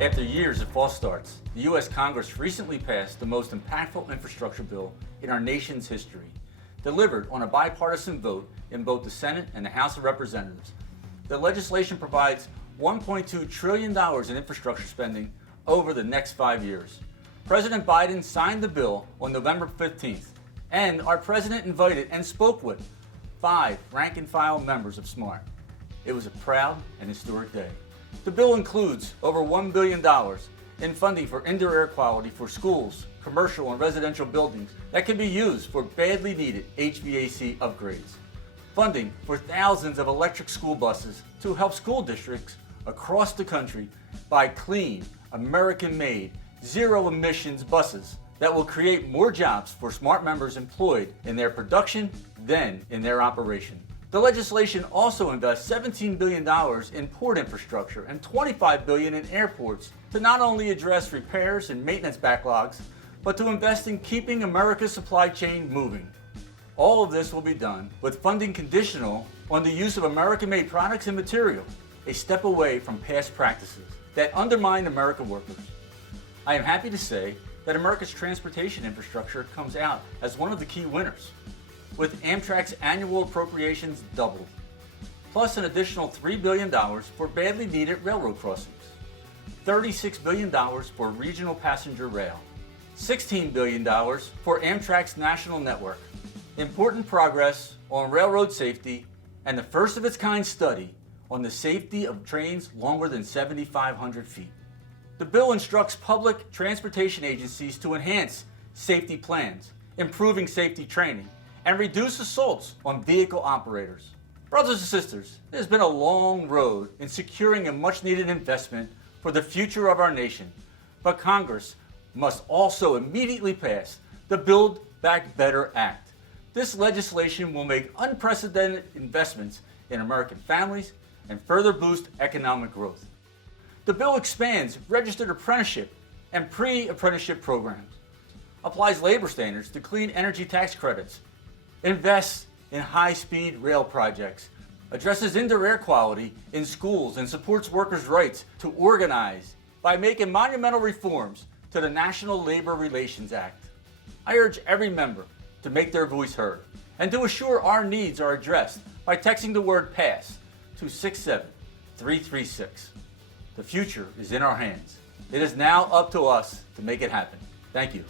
After years of false starts, the U.S. Congress recently passed the most impactful infrastructure bill in our nation's history, delivered on a bipartisan vote in both the Senate and the House of Representatives. The legislation provides $1.2 trillion in infrastructure spending over the next 5 years. President Biden signed the bill on November 15th, and our president invited and spoke with 5 rank-and-file members of SMART. It was a proud and historic day. The bill includes over $1 billion in funding for indoor air quality for schools, commercial and residential buildings that can be used for badly needed HVAC upgrades. Funding for thousands of electric school buses to help school districts across the country buy clean, American-made, zero-emissions buses that will create more jobs for SMART members employed in their production than in their operation. The legislation also invests $17 billion in port infrastructure and $25 billion in airports to not only address repairs and maintenance backlogs, but to invest in keeping America's supply chain moving. All of this will be done with funding conditional on the use of American-made products and material, a step away from past practices that undermine American workers. I am happy to say that America's transportation infrastructure comes out as one of the key winners, with Amtrak's annual appropriations doubled, plus an additional $3 billion for badly needed railroad crossings, $36 billion for regional passenger rail, $16 billion for Amtrak's national network, important progress on railroad safety, and the first of its kind study on the safety of trains longer than 7,500 feet. The bill instructs public transportation agencies to enhance safety plans, improving safety training, and reduce assaults on vehicle operators. Brothers and sisters, it has been a long road in securing a much-needed investment for the future of our nation, but Congress must also immediately pass the Build Back Better Act. This legislation will make unprecedented investments in American families and further boost economic growth. The bill expands registered apprenticeship and pre-apprenticeship programs, applies labor standards to clean energy tax credits, invests in high-speed rail projects, addresses indoor air quality in schools, and supports workers' rights to organize by making monumental reforms to the National Labor Relations Act. I urge every member to make their voice heard and to assure our needs are addressed by texting the word PASS to 67336. The future is in our hands. It is now up to us to make it happen. Thank you.